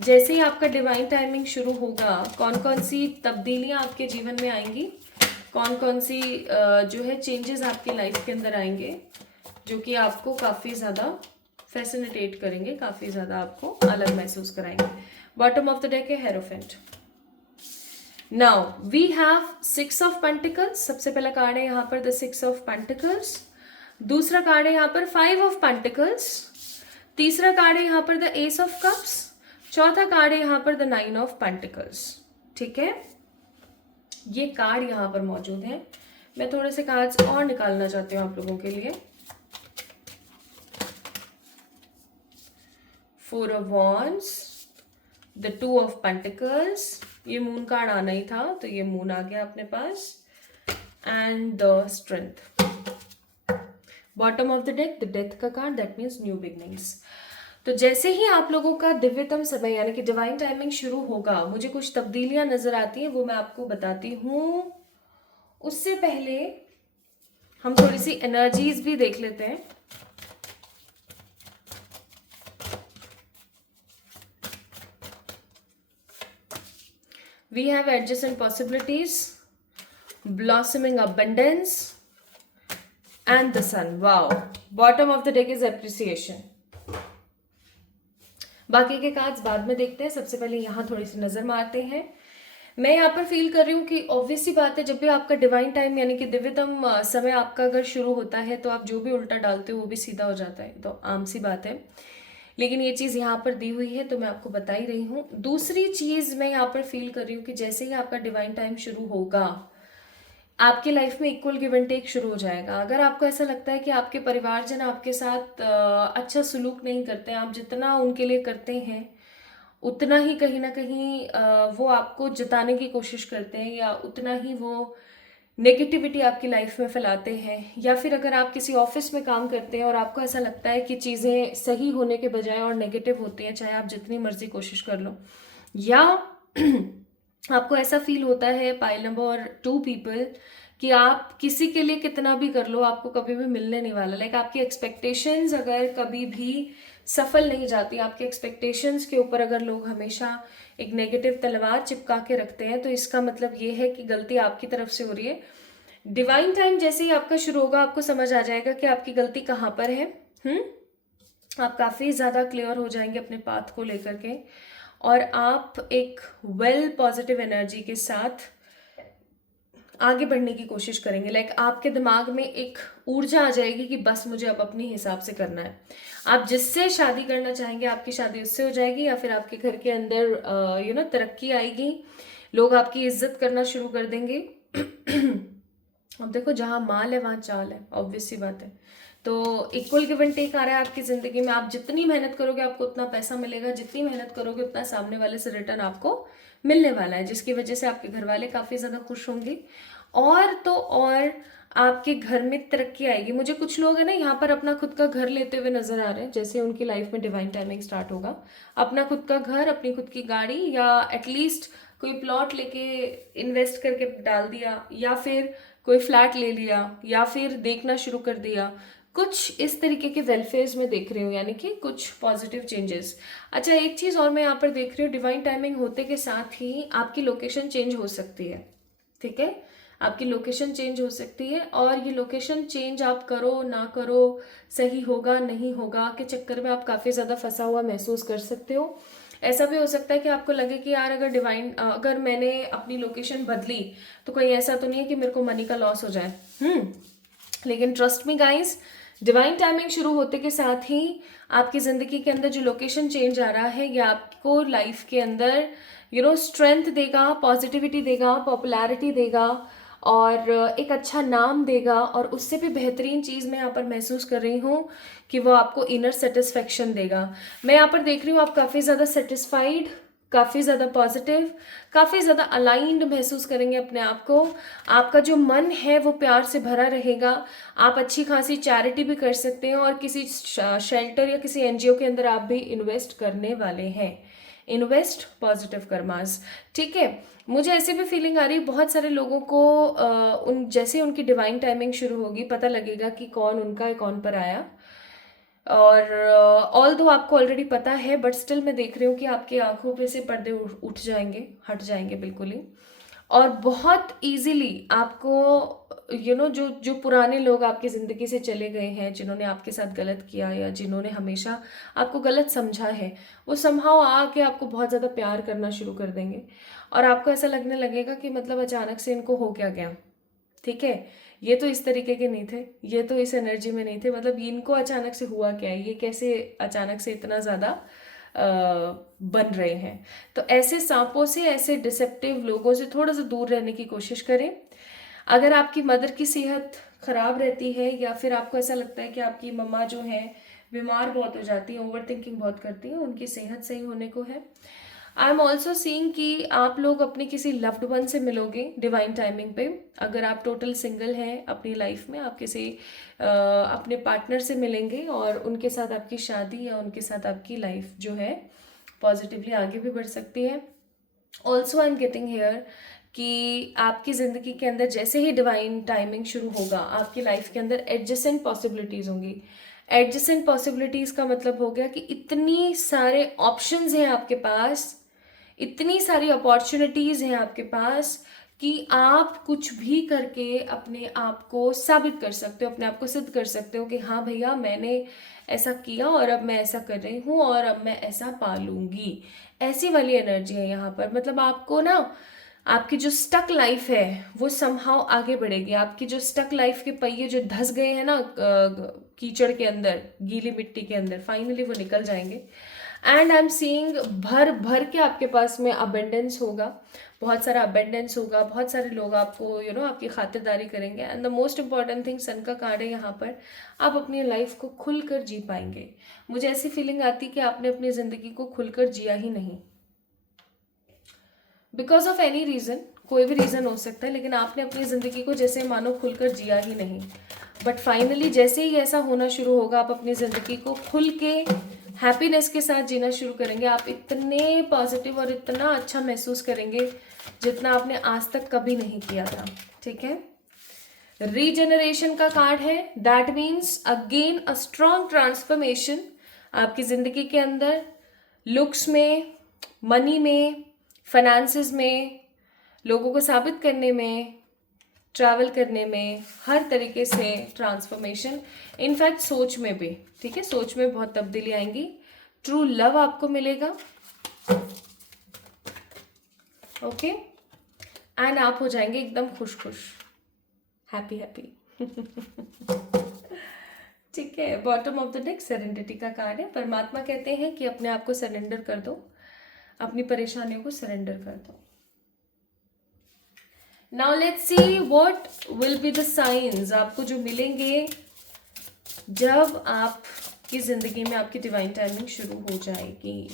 जैसे ही आपका डिवाइन टाइमिंग शुरू होगा कौन कौन सी तब्दीलियां आपके जीवन में आएंगी, कौन कौन सी जो है चेंजेस आपकी लाइफ के अंदर आएंगे जो कि आपको काफ़ी ज़्यादा फैसिलिटेट करेंगे, काफ़ी ज़्यादा आपको अलग महसूस कराएंगे। बॉटम ऑफ द डेक है hierophant. Now we have 6 of pentacles. सबसे पहला कार्ड है यहाँ पर द 6 ऑफ पेंटिकल्स। दूसरा कार्ड है यहाँ पर 5 ऑफ पेंटिकल्स। तीसरा कार्ड है यहाँ पर द एस ऑफ कप्स। चौथा कार्ड है यहाँ पर द 9 ऑफ पेंटिकल्स। ठीक है, ये कार्ड यहाँ पर मौजूद हैं। मैं थोड़े से कार्ड्स और निकालना चाहती हूँ आप लोगों के लिए। 4 of wands, the 2 of pentacles, ये मून कार्ड आना ही था तो ये मून आ गया अपने पास, and the strength. Bottom of the deck the death का card, that means new beginnings. तो जैसे ही आप लोगों का दिव्यतम समय यानी कि डिवाइन टाइमिंग शुरू होगा, मुझे कुछ तब्दीलियां नजर आती हैं, वो मैं आपको बताती हूँ। उससे पहले हम थोड़ी सी एनर्जीज भी देख लेते हैं। We have adjustment possibilities, blossoming abundance and the sun. Wow, bottom of the deck is appreciation. बाकी के कार्ड्स बाद में देखते हैं, सबसे पहले यहाँ थोड़ी सी नजर मारते हैं। मैं यहाँ पर फील कर रही हूँ कि ऑब्वियस सी बात है, जब भी आपका डिवाइन टाइम यानी कि दिव्यतम समय आपका अगर शुरू होता है तो आप जो भी उल्टा डालते हो वो भी सीधा हो जाता है, तो आम सी बात है। लेकिन ये चीज़ यहाँ पर दी हुई है तो मैं आपको बता ही रही हूँ। दूसरी चीज़ मैं यहाँ पर फील कर रही हूँ कि जैसे ही आपका डिवाइन टाइम शुरू होगा आपके लाइफ में इक्वल गिव एंड टेक शुरू हो जाएगा। अगर आपको ऐसा लगता है कि आपके परिवारजन आपके साथ अच्छा सलूक नहीं करते, आप जितना उनके लिए करते हैं उतना ही कहीं ना कहीं वो आपको जताने की कोशिश करते हैं, या उतना ही वो नेगेटिविटी आपकी लाइफ में फैलाते हैं, या फिर अगर आप किसी ऑफिस में काम करते हैं और आपको ऐसा लगता है कि चीज़ें सही होने के बजाय और नेगेटिव होती हैं, चाहे आप जितनी मर्जी कोशिश कर लो, या आपको ऐसा फील होता है पाइल नंबर 2 पीपल कि आप किसी के लिए कितना भी कर लो आपको कभी भी मिलने नहीं वाला। लाइक आपकी एक्सपेक्टेशंस अगर कभी भी सफल नहीं जाती, आपके एक्सपेक्टेशंस के ऊपर अगर लोग हमेशा एक नेगेटिव तलवार चिपका के रखते हैं, तो इसका मतलब ये है कि गलती आपकी तरफ से हो रही है। डिवाइन टाइम जैसे ही आपका शुरू होगा आपको समझ आ जाएगा कि आपकी गलती कहाँ पर है। आप काफ़ी ज़्यादा क्लियर हो जाएंगे अपने पाथ को लेकर के, और आप एक वेल पॉजिटिव एनर्जी के साथ आगे बढ़ने की कोशिश करेंगे। लाइक आपके दिमाग में एक ऊर्जा आ जाएगी कि बस मुझे अब अपने हिसाब से करना है। आप जिससे शादी करना चाहेंगे आपकी शादी उससे हो जाएगी, या फिर आपके घर के अंदर तरक्की आएगी, लोग आपकी इज्जत करना शुरू कर देंगे। अब देखो जहाँ माल है वहाँ चाल है, ऑब्वियस सी बात है। तो इक्वल गिव एंड टेक आ रहा है आपकी ज़िंदगी में। आप जितनी मेहनत करोगे आपको उतना पैसा मिलेगा, जितनी मेहनत करोगे उतना सामने वाले से रिटर्न आपको मिलने वाला है, जिसकी वजह से आपके घर वाले काफ़ी ज़्यादा खुश होंगे, और तो और आपके घर में तरक्की आएगी। मुझे कुछ लोग हैं ना यहाँ पर अपना खुद का घर लेते हुए नजर आ रहे हैं, जैसे उनकी लाइफ में डिवाइन टाइमिंग स्टार्ट होगा। अपना खुद का घर, अपनी खुद की गाड़ी, या एटलीस्ट कोई प्लॉट लेके इन्वेस्ट करके डाल दिया, या फिर कोई फ्लैट ले लिया, या फिर देखना शुरू कर दिया। कुछ इस तरीके के वेलफेयर्स में देख रही हूँ, यानी कि कुछ पॉजिटिव चेंजेस। अच्छा, एक चीज़ और मैं यहाँ पर देख रही हूँ, डिवाइन टाइमिंग होते के साथ ही आपकी लोकेशन चेंज हो सकती है। ठीक है, आपकी लोकेशन चेंज हो सकती है, और ये लोकेशन चेंज आप करो ना करो, सही होगा नहीं होगा के चक्कर में आप काफ़ी ज़्यादा फंसा हुआ महसूस कर सकते हो। ऐसा भी हो सकता है कि आपको लगे कि यार अगर मैंने अपनी लोकेशन बदली तो कोई ऐसा तो नहीं है कि मेरे को मनी का लॉस हो जाए। लेकिन trust me guys, divine timing शुरू होते के साथ ही आपकी ज़िंदगी के अंदर जो लोकेशन चेंज आ रहा है, ये आपको लाइफ के अंदर स्ट्रेंथ देगा, पॉजिटिविटी देगा, पॉपुलैरिटी देगा, और एक अच्छा नाम देगा। और उससे भी बेहतरीन चीज़ मैं यहाँ पर महसूस कर रही हूँ कि वो आपको इनर सेटिस्फेक्शन देगा। मैं यहाँ पर देख रही हूँ आप काफ़ी ज़्यादा सेटिस्फाइड काफ़ी ज़्यादा पॉजिटिव, काफ़ी ज़्यादा अलाइंड महसूस करेंगे अपने आप को। आपका जो मन है वो प्यार से भरा रहेगा। आप अच्छी खासी चैरिटी भी कर सकते हैं और किसी शेल्टर या किसी एनजीओ के अंदर आप भी इन्वेस्ट करने वाले हैं। इन्वेस्ट पॉजिटिव कर्मास, ठीक है। मुझे ऐसी भी फीलिंग आ रही है, बहुत सारे लोगों को उन जैसे उनकी डिवाइन टाइमिंग शुरू होगी पता लगेगा कि कौन उनका है कौन पर आया। और ऑल दो आपको ऑलरेडी पता है, बट स्टिल मैं देख रही हूँ कि आपकी आंखों पे से पर्दे उठ जाएंगे, हट जाएंगे बिल्कुल ही। और बहुत इजीली आपको जो जो पुराने लोग आपकी ज़िंदगी से चले गए हैं, जिन्होंने आपके साथ गलत किया या जिन्होंने हमेशा आपको गलत समझा है, वो समहाउ आके आपको बहुत ज़्यादा प्यार करना शुरू कर देंगे। और आपको ऐसा लगने लगेगा कि मतलब अचानक से इनको हो क्या गया, ठीक है, ये तो इस तरीके के नहीं थे, ये तो इस एनर्जी में नहीं थे, मतलब इनको अचानक से हुआ क्या है, ये कैसे अचानक से इतना ज़्यादा बन रहे हैं। तो ऐसे सांपों से, ऐसे डिसेप्टिव लोगों से थोड़ा सा दूर रहने की कोशिश करें। अगर आपकी मदर की सेहत खराब रहती है या फिर आपको ऐसा लगता है कि आपकी मम्मा जो है बीमार बहुत हो जाती है, ओवर थिंकिंग बहुत करती है, उनकी सेहत सही होने को है। आई एम ऑल्सो सीइंग कि आप लोग अपने किसी लव्ड वन से मिलोगे डिवाइन टाइमिंग पे। अगर आप टोटल सिंगल हैं अपनी लाइफ में, आप किसी अपने पार्टनर से मिलेंगे और उनके साथ आपकी शादी या उनके साथ आपकी लाइफ जो है पॉजिटिवली आगे भी बढ़ सकती है। Also I am getting hair कि आपकी ज़िंदगी के अंदर जैसे ही डिवाइन टाइमिंग शुरू होगा, आपकी लाइफ के अंदर एडजेसेंट पॉसिबिलिटीज़ होंगी। एडजेसेंट पॉसिबिलिटीज़ का मतलब हो गया कि इतनी सारे ऑप्शंस हैं आपके पास, इतनी सारी अपॉर्चुनिटीज़ हैं आपके पास कि आप कुछ भी करके अपने आप को साबित कर सकते हो, अपने आप को सिद्ध कर सकते हो कि हाँ भैया मैंने ऐसा किया और अब मैं ऐसा कर रही हूँ और अब मैं ऐसा पालूंगी। ऐसी वाली एनर्जी है यहाँ पर। मतलब आपको ना, आपकी जो स्टक लाइफ है वो समहाउ आगे बढ़ेगी। आपकी जो स्टक लाइफ के पहिए जो धस गए हैं ना कीचड़ के अंदर, गीली मिट्टी के अंदर, फाइनली वो निकल जाएंगे। एंड आई एम सीइंग भर भर के आपके पास में अबेंडेंस होगा, बहुत सारा अबेंडेंस होगा, बहुत सारे लोग आपको आपकी खातिरदारी करेंगे। And the most important thing, sun का कार्ड है यहाँ पर, आप अपनी लाइफ को खुलकर जी पाएंगे। मुझे ऐसी फीलिंग आती कि आपने अपनी ज़िंदगी को खुलकर जिया ही नहीं, बिकॉज ऑफ एनी रीज़न, कोई भी रीज़न हो सकता है, लेकिन आपने अपनी ज़िंदगी को जैसे मानो खुलकर जिया ही नहीं। बट फाइनली जैसे ही ऐसा होना शुरू होगा, आप अपनी ज़िंदगी को खुल के हैप्पीनेस के साथ जीना शुरू करेंगे। आप इतने पॉजिटिव और इतना अच्छा महसूस करेंगे जितना आपने आज तक कभी नहीं किया था, ठीक है। रीजनरेशन का कार्ड है, that means again a strong transformation आपकी ज़िंदगी के अंदर, लुक्स में, मनी में, फाइनेंसेस में, लोगों को साबित करने में, ट्रैवल करने में, हर तरीके से ट्रांसफॉर्मेशन। इनफैक्ट सोच में भी, ठीक है, सोच में बहुत तब्दीली आएंगी। ट्रू लव आपको मिलेगा, ओके, एंड आप हो जाएंगे एकदम खुश खुश, हैप्पी हैप्पी। ठीक है। बॉटम ऑफ द डेक सरेंडिटी का कार्ड है। परमात्मा कहते हैं कि अपने आप को सरेंडर कर दो, अपनी परेशानियों को सरेंडर कर दो। Now let's see what will be the science आपको जो मिलेंगे जब आपकी जिंदगी में आपकी डिवाइन टाइमिंग शुरू हो जाएगी।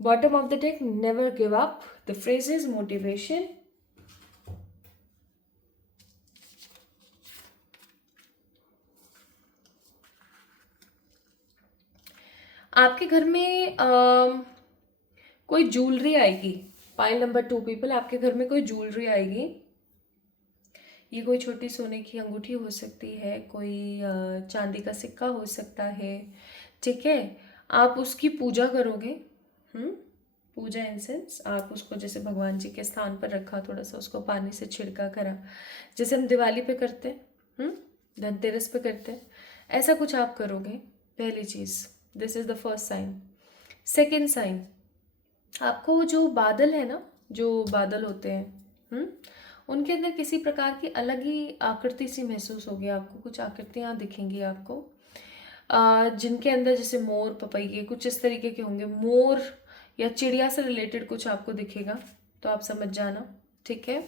Bottom of the deck, never give up, the phrases motivation, आपके घर में कोई ज्वेलरी आएगी। पाइल नंबर 2 पीपल, आपके घर में कोई ज्वेलरी आएगी। ये कोई छोटी सोने की अंगूठी हो सकती है, कोई चांदी का सिक्का हो सकता है, ठीक है। आप उसकी पूजा करोगे, पूजा इंसेंस आप उसको जैसे भगवान जी के स्थान पर रखा, थोड़ा सा उसको पानी से छिड़का करा, जैसे हम दिवाली पे करते हैं, धनतेरस पे करते हैं, ऐसा कुछ आप करोगे। पहली चीज़, this is the first sign. Second sign, आपको जो बादल है ना, जो बादल होते हैं, उनके अंदर किसी प्रकार की अलग ही आकृति सी महसूस होगी आपको। कुछ आकृतियाँ दिखेंगी आपको जिनके अंदर जैसे मोर, पपैये, कुछ इस तरीके के होंगे। मोर या चिड़िया से रिलेटेड कुछ आपको दिखेगा, तो आप समझ जाना, ठीक है।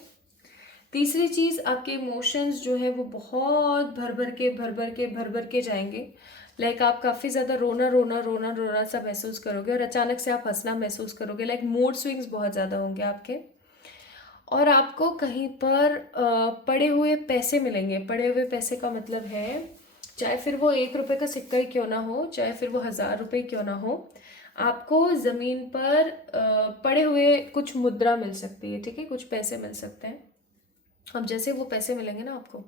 तीसरी चीज़, आपके इमोशंस जो है वो बहुत भर भर के जाएंगे। लाइक आप काफ़ी ज़्यादा रोना सा महसूस करोगे और अचानक से आप हंसना महसूस करोगे। लाइक मूड स्विंग्स बहुत ज़्यादा होंगे आपके। और आपको कहीं पर पड़े हुए पैसे मिलेंगे। पड़े हुए पैसे का मतलब है, चाहे फिर वो 1 रुपए का सिक्का ही क्यों ना हो, चाहे फिर वो 1000 रुपये क्यों ना हो, आपको ज़मीन पर पड़े हुए कुछ मुद्रा मिल सकती है, ठीक है, कुछ पैसे मिल सकते हैं। अब जैसे वो पैसे मिलेंगे ना आपको,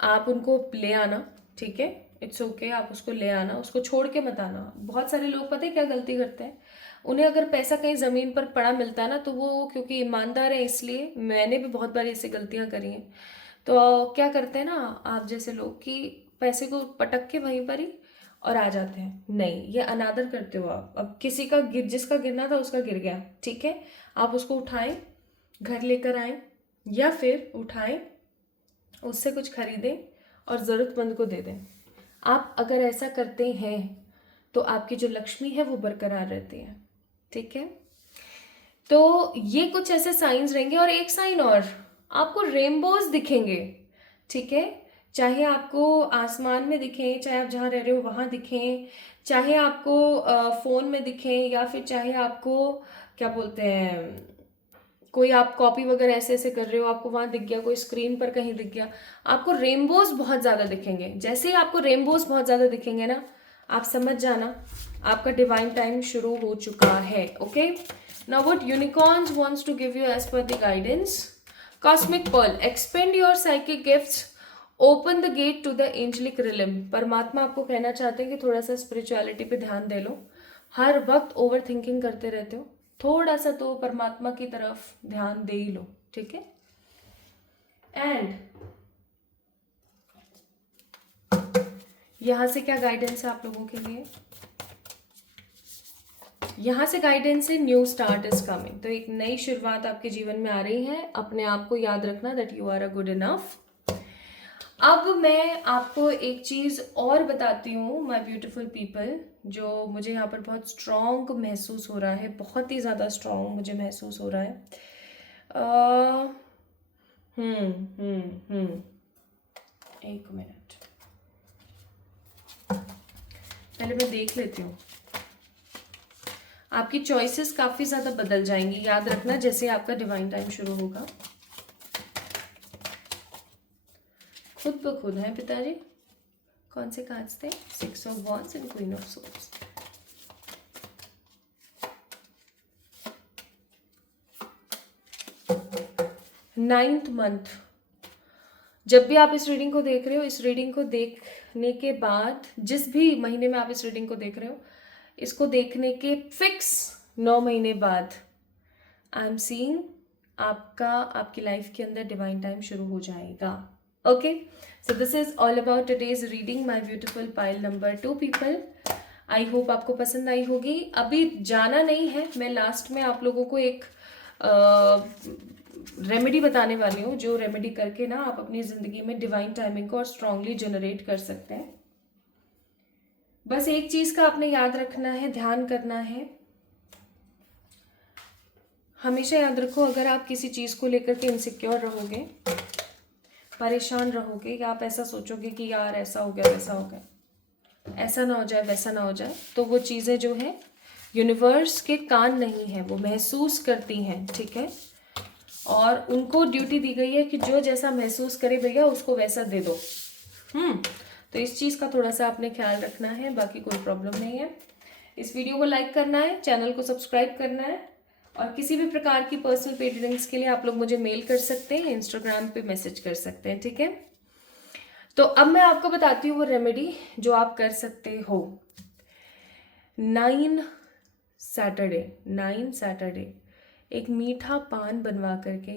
आप उनको ले आना, ठीक है, इट्स ओके, आप उसको ले आना, उसको छोड़ के मत आना। बहुत सारे लोग पता है क्या गलती करते हैं, उन्हें अगर पैसा कहीं ज़मीन पर पड़ा मिलता है ना, तो वो क्योंकि ईमानदार है, इसलिए मैंने भी बहुत बार ऐसी गलतियां करी हैं, तो क्या करते हैं ना आप जैसे लोग कि पैसे को पटक के वहीं पर ही और आ जाते हैं। नहीं, ये अनादर करते हो आप। अब किसी का जिसका गिरना था उसका गिर गया, ठीक है, आप उसको उठाएं, घर लेकर आएं, या फिर उठाएं, उससे कुछ खरीदें और ज़रूरतमंद को दे दें। आप अगर ऐसा करते हैं तो आपकी जो लक्ष्मी है वो बरकरार रहती है, ठीक है। तो ये कुछ ऐसे साइंस रहेंगे। और एक साइन और, आपको रेनबोज दिखेंगे, ठीक है, चाहे आपको आसमान में दिखें, चाहे आप जहाँ रह रहे हो वहाँ दिखें, चाहे आपको फ़ोन में दिखें, या फिर चाहे आपको क्या बोलते हैं, कोई आप कॉपी वगैरह ऐसे ऐसे कर रहे हो, आपको वहाँ दिख गया, कोई स्क्रीन पर कहीं दिख गया, आपको रेनबोज बहुत ज़्यादा दिखेंगे। जैसे ही आपको रेनबोज बहुत ज़्यादा दिखेंगे ना, आप समझ जाना आपका डिवाइन टाइम शुरू हो चुका है। Okay, now what unicorns wants to give you as per the guidance. Cosmic pearl, expand your psychic gifts, open the gate to the angelic realm. परमात्मा आपको कहना चाहते हैं कि थोड़ा सा स्पिरिचुअलिटी पे ध्यान दे लो। हर वक्त ओवर थिंकिंग करते रहते हो, थोड़ा सा तो परमात्मा की तरफ ध्यान दे ही लो, ठीक है। एंड यहां से क्या गाइडेंस है आप लोगों के लिए, यहां से गाइडेंस है न्यू स्टार्ट इज कमिंग। तो एक नई शुरुआत आपके जीवन में आ रही है। अपने आप को याद रखना that you are a good enough. अब मैं आपको एक चीज और बताती हूँ माय ब्यूटीफुल पीपल, जो मुझे यहाँ पर बहुत स्ट्रॉन्ग महसूस हो रहा है, बहुत ही ज़्यादा स्ट्रॉन्ग मुझे महसूस हो रहा है। अ, एक मिनट, पहले मैं देख लेती हूँ। आपकी चॉइसेस काफ़ी ज़्यादा बदल जाएंगी, याद रखना, जैसे आपका डिवाइन टाइम शुरू होगा। खुद ब खुद है पिताजी। कौन से कार्ड्स थे? 6 of wands and queen of swords. Ninth month, जब भी आप इस रीडिंग को देख रहे हो, इस रीडिंग को देखने के बाद, जिस भी महीने में आप इस रीडिंग को देख रहे हो, इसको देखने के फिक्स 9 महीने बाद आई एम सीइंग आपकी लाइफ के अंदर डिवाइन टाइम शुरू हो जाएगा। Okay, so this is all about today's reading my beautiful pile number 2 people. I hope आपको पसंद आई होगी। अभी जाना नहीं है, मैं लास्ट में आप लोगों को एक रेमेडी बताने वाली हूँ, जो रेमेडी करके ना आप अपनी ज़िंदगी में डिवाइन टाइमिंग को और स्ट्रांगली जनरेट कर सकते हैं। बस एक चीज़ का आपने याद रखना है, ध्यान करना है, हमेशा याद रखो, अगर आप किसी चीज़ को लेकर के इनसिक्योर रहोगे, परेशान रहोगे, या आप ऐसा सोचोगे कि यार ऐसा हो गया वैसा हो गया, ऐसा ना हो जाए वैसा ना हो जाए, तो वो चीज़ें जो है यूनिवर्स के कान नहीं है, वो महसूस करती हैं, ठीक है। और उनको ड्यूटी दी गई है कि जो जैसा महसूस करे भैया उसको वैसा दे दो। तो इस चीज़ का थोड़ा सा आपने ख्याल रखना है, बाकी कोई प्रॉब्लम नहीं है। इस वीडियो को लाइक करना है, चैनल को सब्सक्राइब करना है, और किसी भी प्रकार की पर्सनल पेड रीडिंग्स के लिए आप लोग मुझे मेल कर सकते हैं, इंस्टाग्राम पे मैसेज कर सकते हैं, ठीक है। तो अब मैं आपको बताती हूँ वो रेमेडी जो आप कर सकते हो। 9 सैटरडे एक मीठा पान बनवा करके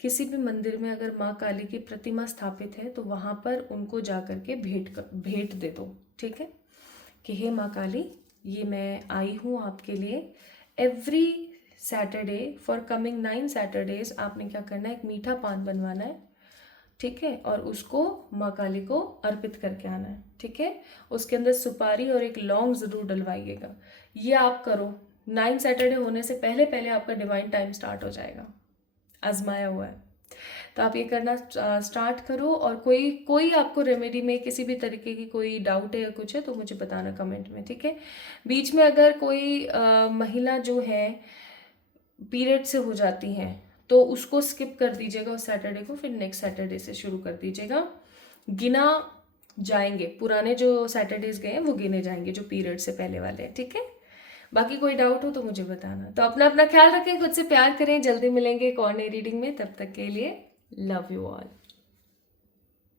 किसी भी मंदिर में अगर माँ काली की प्रतिमा स्थापित है तो वहाँ पर उनको जा करके भेंट दे दो, ठीक है, कि हे माँ काली, ये मैं आई हूँ आपके लिए। Every Saturday for coming 9 Saturdays आपने क्या करना है, एक मीठा पान बनवाना है, ठीक है, और उसको माँ काली को अर्पित करके आना है, ठीक है। उसके अंदर सुपारी और एक लौंग ज़रूर डलवाइएगा। ये आप करो, 9 सैटरडे होने से पहले पहले आपका डिवाइन टाइम स्टार्ट हो जाएगा, आजमाया हुआ है, तो आप ये करना स्टार्ट करो, और कोई कोई आपको रेमेडी में किसी भी तरीके की कोई डाउट है या कुछ है तो मुझे बताना कमेंट में, ठीक है। बीच में अगर कोई महिला जो है पीरियड से हो जाती हैं तो उसको स्किप कर दीजिएगा उस सैटरडे को, फिर नेक्स्ट सैटरडे से शुरू कर दीजिएगा। गिना जाएंगे, पुराने जो सैटरडेज गए हैं वो गिने जाएंगे जो पीरियड से पहले वाले हैं, ठीक है। बाकी कोई डाउट हो तो मुझे बताना। तो अपना अपना ख्याल रखें, खुद से प्यार करें। जल्दी मिलेंगे एक और नई रीडिंग में, तब तक के लिए लव यू ऑल।